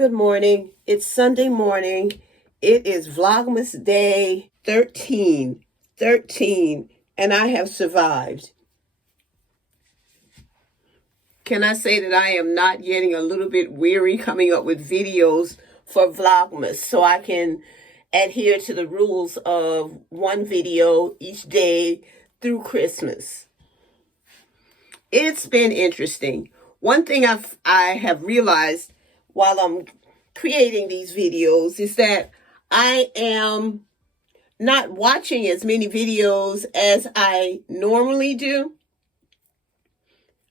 Good morning. It's Sunday morning. It is Vlogmas day 13, and I have survived. Can I say that I am not getting a little bit weary coming up with videos for Vlogmas so I can adhere to the rules of one video each day through Christmas? It's been interesting. One thing I have realized while I'm creating these videos is that I am not watching as many videos as I normally do.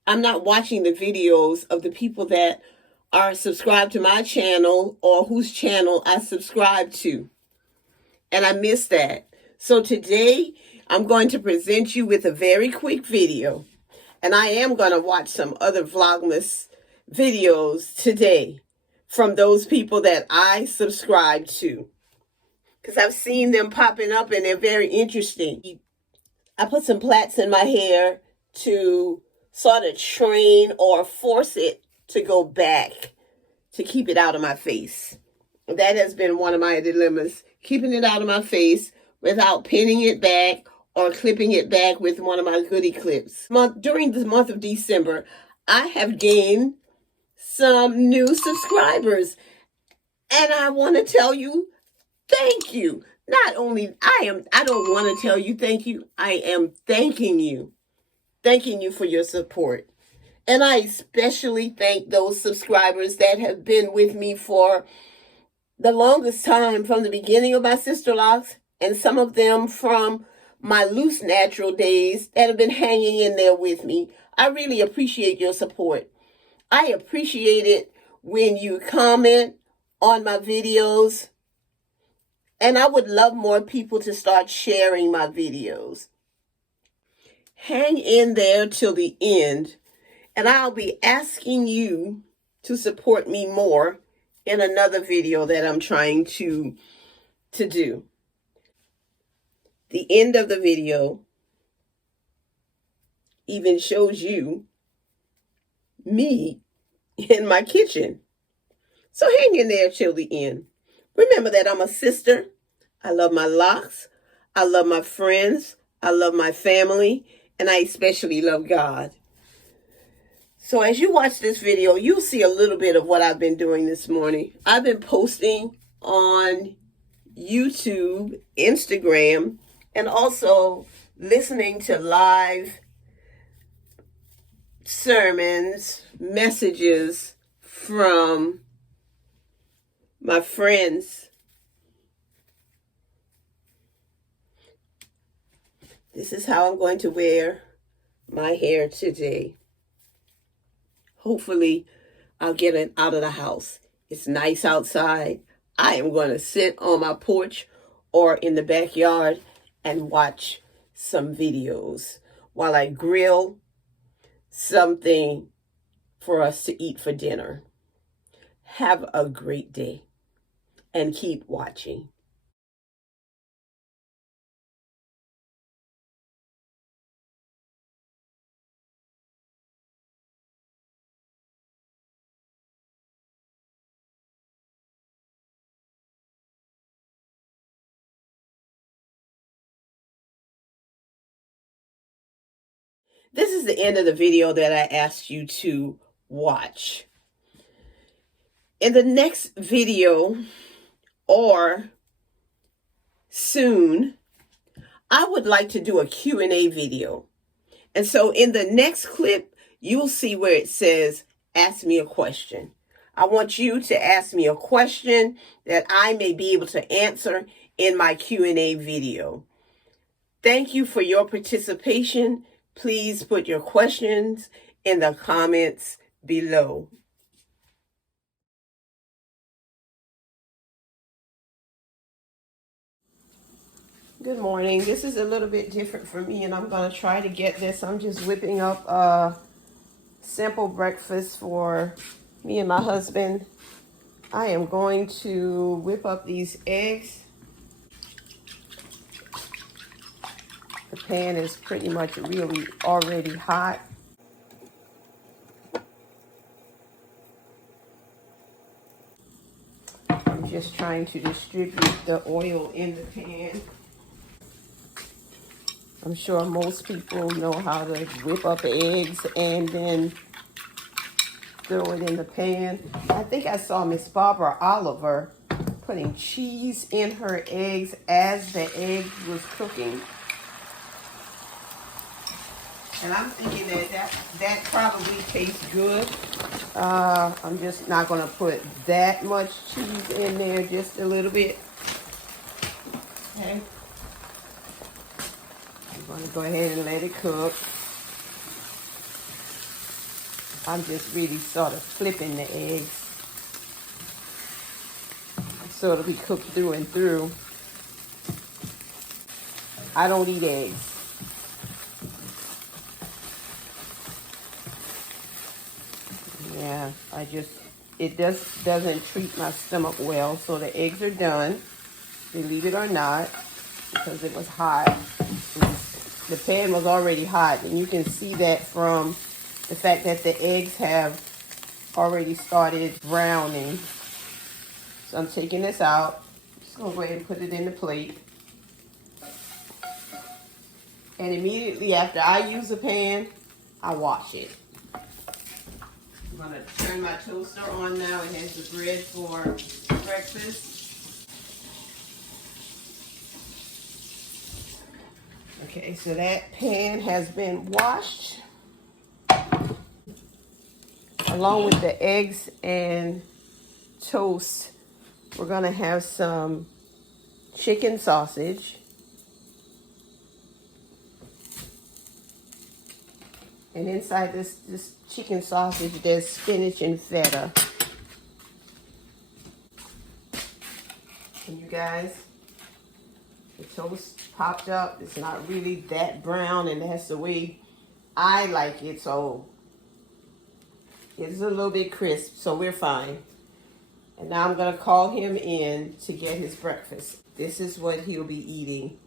I'm not watching the videos of the people that are subscribed to my channel or whose channel I subscribe to. And I miss that. So today I'm going to present you with a very quick video. And I am going to watch some other Vlogmas videos today from those people that I subscribe to, because I've seen them popping up and they're very interesting. I put some plaits in my hair to sort of train or force it to go back to keep it out of my face. That has been one of my dilemmas, keeping it out of my face without pinning it back or clipping it back with one of my goodie clips. During the month of December, I have gained some new subscribers, and I want to tell you thank you. Not only I don't want to tell you thank you, I am thanking you for your support. And I especially thank those subscribers that have been with me for the longest time, from the beginning of my Sisterlocks, and some of them from my loose natural days that have been hanging in there with me. I really appreciate your support. I appreciate it when you comment on my videos, and I would love more people to start sharing my videos. Hang in there till the end, and I'll be asking you to support me more in another video that I'm trying to do. The end of the video even shows you me in my kitchen. So hang in there till the end. Remember that I'm a sister. I love my locks. I love my friends. I love my family. And I especially love God. So as you watch this video, you'll see a little bit of what I've been doing this morning. I've been posting on YouTube, Instagram, and also listening to live sermons, messages from my friends. This is how I'm going to wear my hair today. Hopefully, I'll get it out of the house. It's nice outside. I am going to sit on my porch or in the backyard and watch some videos while I grill something for us to eat for dinner. Have a great day and keep watching. This is the end of the video that I asked you to watch. In the next video, or soon, I would like to do a Q&A video. And so in the next clip, you'll see where it says, ask me a question. I want you to ask me a question that I may be able to answer in my Q&A video. Thank you for your participation. Please put your questions in the comments below. Good morning. This is a little bit different for me, and I'm going to try to get this. I'm just whipping up a simple breakfast for me and my husband. I am going to whip up these eggs. The pan is pretty much really already hot. just trying to distribute the oil in the pan. I'm sure most people know how to whip up eggs and then throw it in the pan. I think I saw Miss Barbara Oliver putting cheese in her eggs as the egg was cooking. And I'm thinking that probably tastes good. I'm just not going to put that much cheese in there, just a little bit. Okay. I'm going to go ahead and let it cook. I'm just really sort of flipping the eggs so it'll be cooked through and through. I don't eat eggs. Yeah, it doesn't treat my stomach well. So the eggs are done, believe it or not, because it was hot. The pan was already hot, and you can see that from the fact that the eggs have already started browning. So I'm taking this out. Just gonna go ahead and put it in the plate. And immediately after I use the pan, I wash it. I'm gonna turn my toaster on now. It has the bread for breakfast. Okay, so that pan has been washed. Along with the eggs and toast, we're gonna have some chicken sausage. And inside this chicken sausage, there's spinach and feta. And you guys, the toast popped up. It's not really that brown, and that's the way I like it. So it's a little bit crisp, so we're fine. And now I'm gonna call him in to get his breakfast. This is what he'll be eating.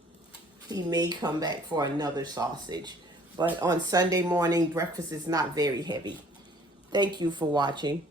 He may come back for another sausage. But on Sunday morning, breakfast is not very heavy. Thank you for watching.